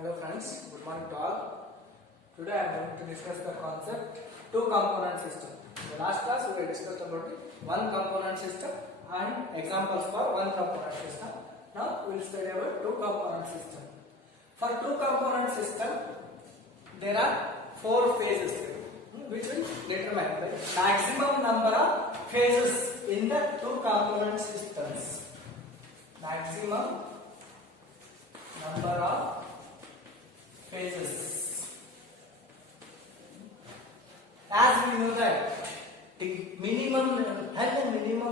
Hello friends, good morning to all. Today I am going to discuss the concept two component system. In the last class we discussed about the one component system and examples for one component system. Now we will study about two component system. For two component system there are four phases which will determine the maximum number of phases in the two component systems. Maximum number of phases. As we know that the minimum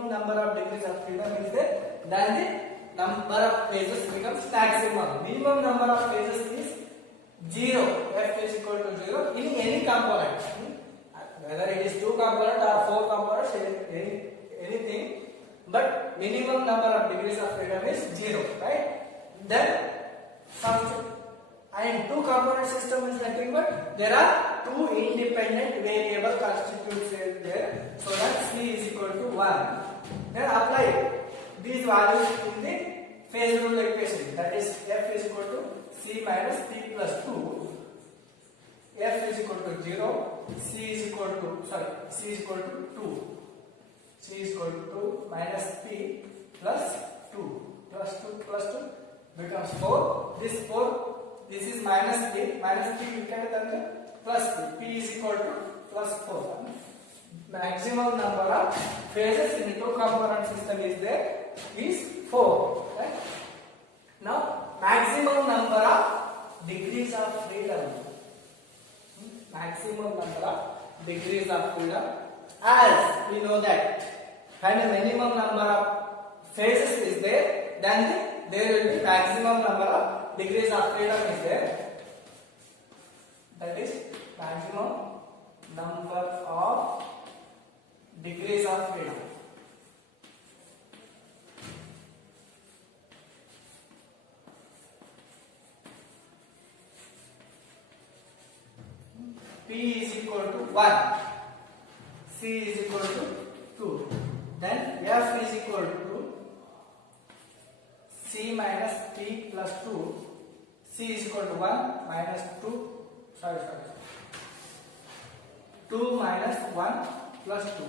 number of degrees of freedom is there, then the number of phases becomes maximum. Minimum number of phases is 0. F is equal to 0 in any component. Whether it is two component or four components, anything. But minimum number of degrees of freedom is 0, right? Then and two component system is nothing but there are two independent variable constitutes there, so that C is equal to 1. Then apply these values in the phase rule equation, that is F is equal to C minus P plus 2, F is equal to 0, C is equal to 2, C is equal to 2 minus P plus 2 becomes 4. This is minus P you can plus P is equal to plus 4. Maximum number of phases in the two component system is 4. Right? Now maximum number of degrees of freedom. Maximum number of degrees of freedom, as we know that when a minimum number of phases is there, then there will be maximum number of degrees of freedom is there. That is maximum number of degrees of freedom. P is equal to 1, C is equal to 2, then F is equal to C minus P plus 2, C is equal to 1 minus 2, 2 minus 1 plus 2,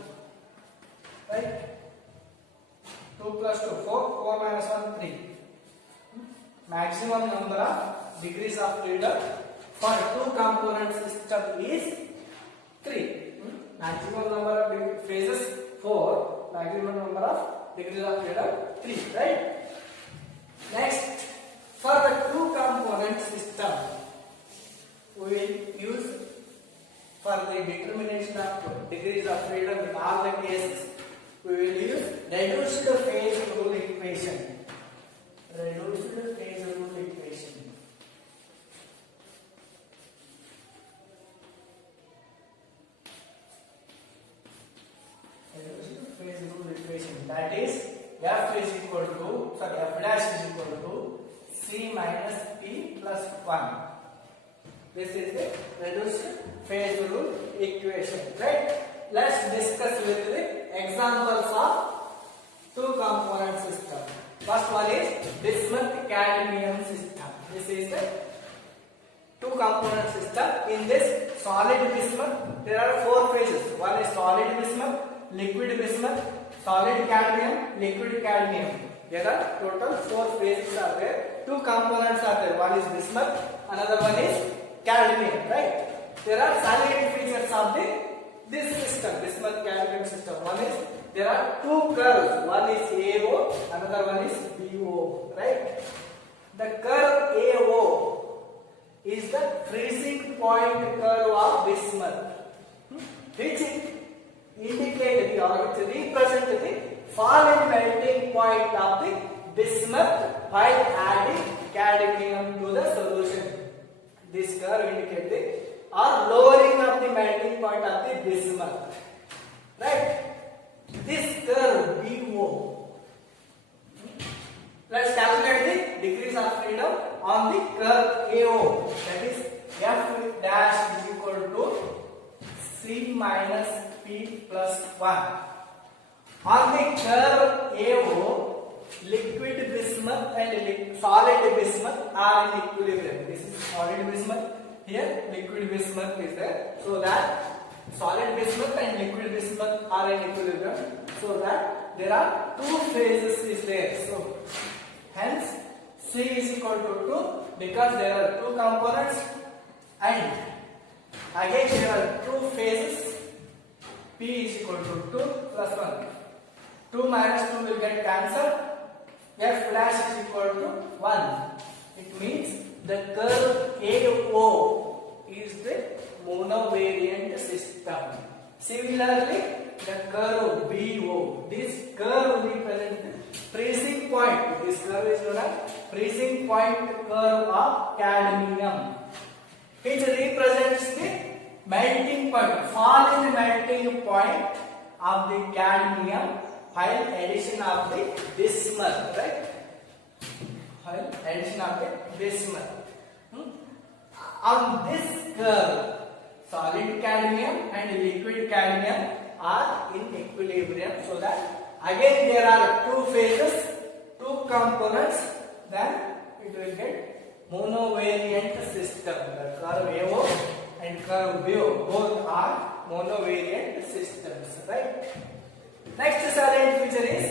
right? 2 plus 2, 4, 4 minus 1, 3. Maximum number of degrees of freedom for two component system is 3. Maximum number of phases 4, maximum number of degrees of freedom 3, right? Next, for the two component system, we will use for the determination of degrees of freedom in all the cases, we will use reduced phase rule equation. Reduced phase rule equation. That is F is equal to, F dash is equal to C minus P plus 1. This is the reduced phase rule equation, right? Let's discuss with the examples of two component system. First one is bismuth cadmium system. This is the two component system. In this solid bismuth, there are four phases. One is solid bismuth, liquid bismuth, solid cadmium, liquid cadmium. There are total four phases are there. Two components are there. One is bismuth, another one is cadmium, right? There are salient features of this system, bismuth cadmium system. One is there are two curves. One is AO, another one is BO, right? The curve AO is the freezing point curve of bismuth, which indicate or represent the fall in melting point of the bismuth while adding cadmium to the solution. This curve indicates the lowering of the melting point of the bismuth, right? This curve BO. Let's calculate the degrees of freedom on the curve AO. That is F dash is equal to C minus P plus 1. On the curve AO, liquid bismuth and solid bismuth are in equilibrium. This is solid bismuth. Here liquid bismuth is there. So that solid bismuth and liquid bismuth are in equilibrium. So that there are two phases is there. So hence C is equal to 2 because there are two components and again there are two phases. P is equal to 2 plus 1. 2 minus 2 will get cancelled. F dash is equal to 1. It means the curve AO is the monovariant system. Similarly, the curve BO. This curve represents the freezing point. This curve is known as freezing point curve of cadmium. It represents the melting point, fall in melting point of the cadmium while addition of the bismuth, right? While addition of the bismuth. On this curve, solid cadmium and liquid cadmium are in equilibrium. So that again there are two phases, two components, then it will get monovariant system. The curve AO and curve BO both are monovariant systems, right? Next salient feature is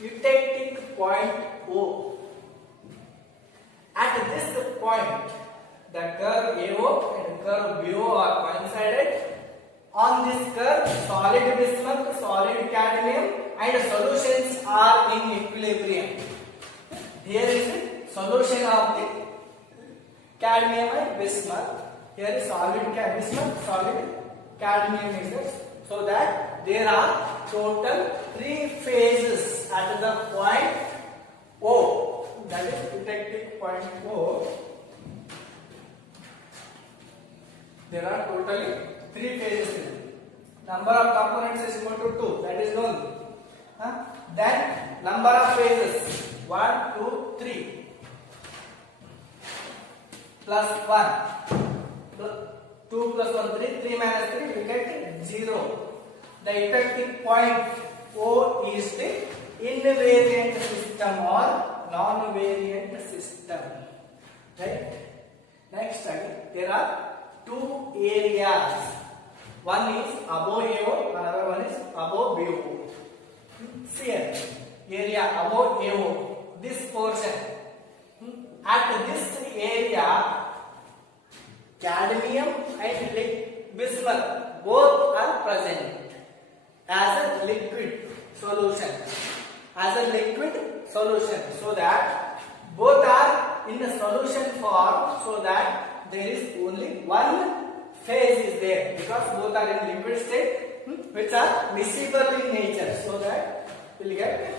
eutectic point O. At this point, the curve AO and curve BO are coincided. On this curve, solid bismuth, solid cadmium and solutions are in equilibrium. Here is the solution of the cadmium and bismuth. Here is solid bismuth, solid cadmium is there. So that there are total 3 phases at the point O. That is eutectic point O. There are totally 3 phases. Number of components is equal to 2. That is known. Then number of phases 1, 2, 3 plus 1. 2 plus 1, 3. 3 minus 3 we get 0. The eutectic point O is the invariant system or non-variant system. Right? Next again, there are two areas. One is above AO, another one is above BO. See here, area above AO, this portion. At this area, cadmium and bismuth both are present as a liquid solution. So that both are in the solution form, so that there is only one phase is there because both are in liquid state which are miscible in nature. So that we will get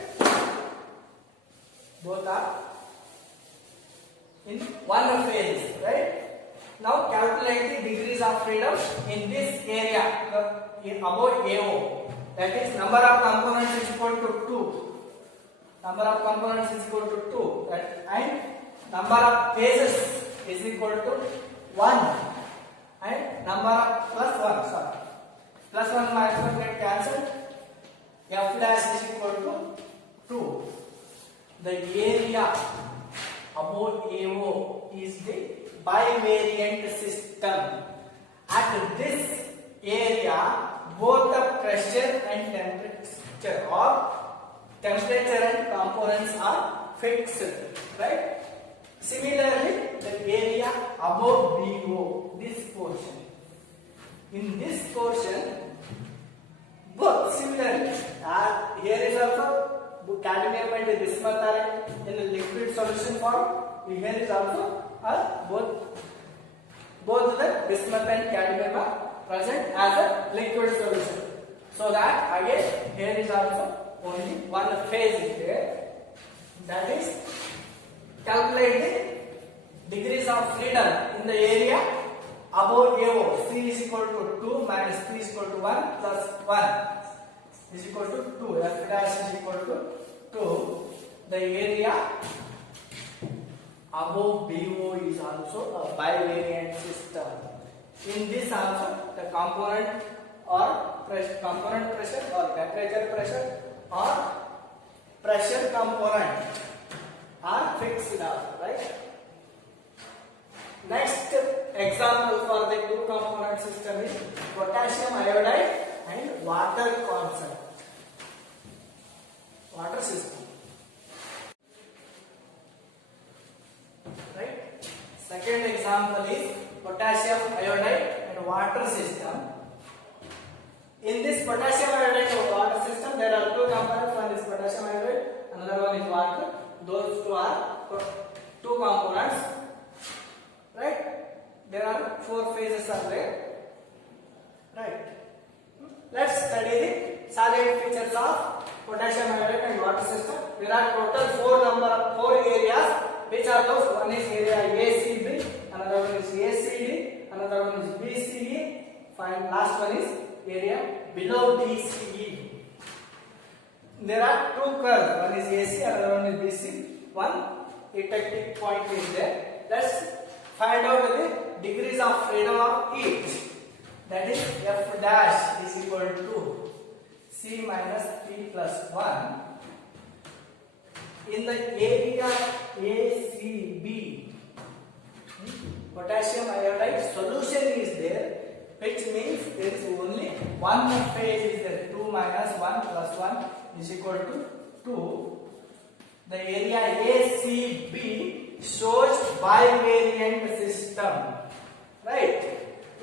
both are in one phase, right? Now calculate the degrees of freedom in this area above AO. That is number of components is equal to 2. Number of components is equal to 2. And number of phases is equal to 1. And number of plus 1. Sorry. Plus 1 minus 1 get cancelled. F dash is equal to 2. The area above AO is the bivariant system. At this area, both the pressure and temperature and components are fixed, right? Similarly, the area above BO, this portion. In this portion, both similarly, here is also cadmium and bismuth are in a liquid solution form. Here is also both the bismuth and cadmium are present as a liquid solution. So that again here is also only one phase is there. That is, calculate the degrees of freedom in the area above AO. C is equal to 2 minus P is equal to 1 plus 1 is equal to 2. F dash is equal to 2. The area above BO is also a bivariant system. In this also the component or component pressure or temperature pressure or pressure component are fixed up, right? Next example for the two component system is potassium iodide and water concept. Water system, right? Second example is potassium iodide and water system. In this potassium iodide and water system, there are two components. One is potassium iodide, another one is water. Those two are two components, right? There are four phases are there, right? Let's study the salient features of potassium iodide and water system. There are total four areas. Which are those? One is area ACB, another one is ACD, another one is BCE, and last one is area below DCE. There are two curves. One is AC, another one is BC. One electric point is there. Let's find out the degrees of freedom of each. That is F dash is equal to C minus P plus 1 in the area ACB. Potassium iodide solution is there, which means there is only one phase is there. 2 minus 1 plus 1 is equal to 2. The area ACB shows bivariant system, right?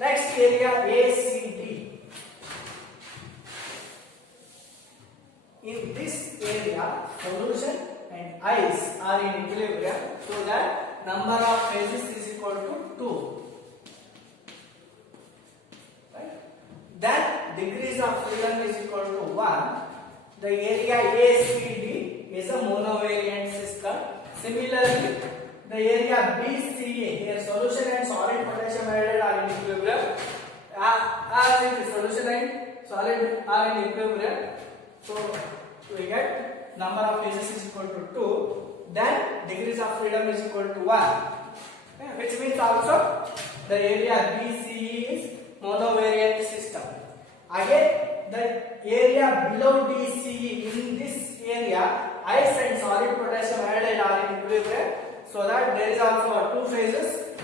Next area ACD. In this area, solution and ice are in equilibrium, so that number of phases is equal to 2. Right? Then degrees of freedom is equal to 1. The area ACD is a monovariant system. Similarly, the area BCA, here solution and solid potassium iodide are in equilibrium. As the solution and solid are in equilibrium, so we get number of phases is equal to 2. Then degrees of freedom is equal to 1. Which means also the area BCE is monovariant system. Again, the area below DCE, in this area, ice and solid potassium iodide are in equilibrium, so that there is also two phases.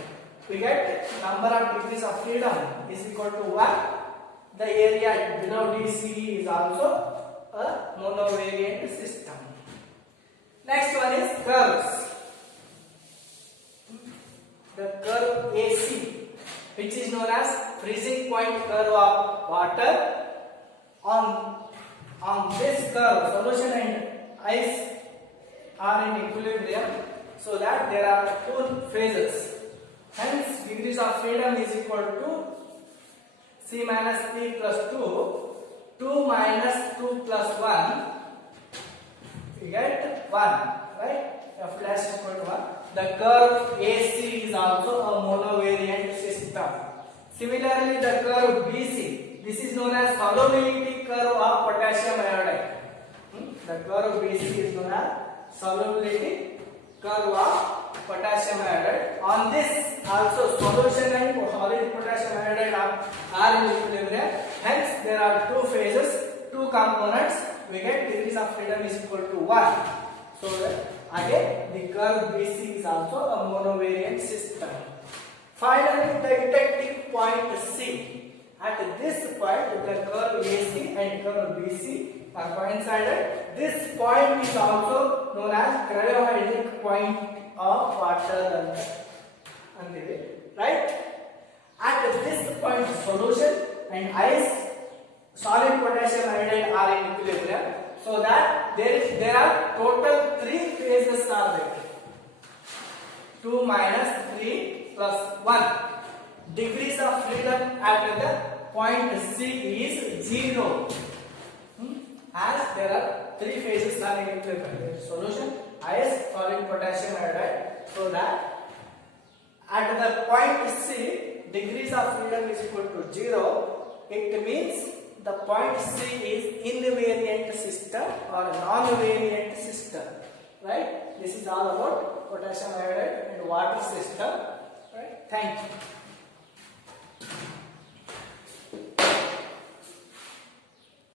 We get number of degrees of freedom is equal to 1. The area below DCE is also a monovariant system. Next one is curves. The curve AC, which is known as freezing point curve of water. On this curve, solution and ice are in equilibrium, so that there are two phases. Hence, degrees of freedom is equal to C minus P plus 2. 2 minus 2 plus 1, we get 1, right? F dash is equal to 1. The curve AC is also a monovariant system. Similarly, the curve BC, this is known as solubility curve of potassium iodide. The curve BC is known as solubility curve of potassium iodide. On this also solution and solid potassium iodide are in equilibrium. Hence there are two phases, two components. We get degrees of freedom is equal to 1. So again the curve BC is also a monovariant system. Finally, the electric point C. At this point, the curve AC and curve BC are coincided. This point is also known as cryohydric point of water, right? At this point, solution and ice, solid potassium iodide are in equilibrium, so that there are total 3 phases are there. 2 minus 3 plus 1. Degrees of freedom at the point C is 0. As there are 3 phases are in equilibrium: solution, ice, solid potassium iodide. So that at the point C, degrees of freedom is equal to 0. It means the point C is invariant system or non-variant system. Right? This is all about potassium iodide and water system. Right? Thank you.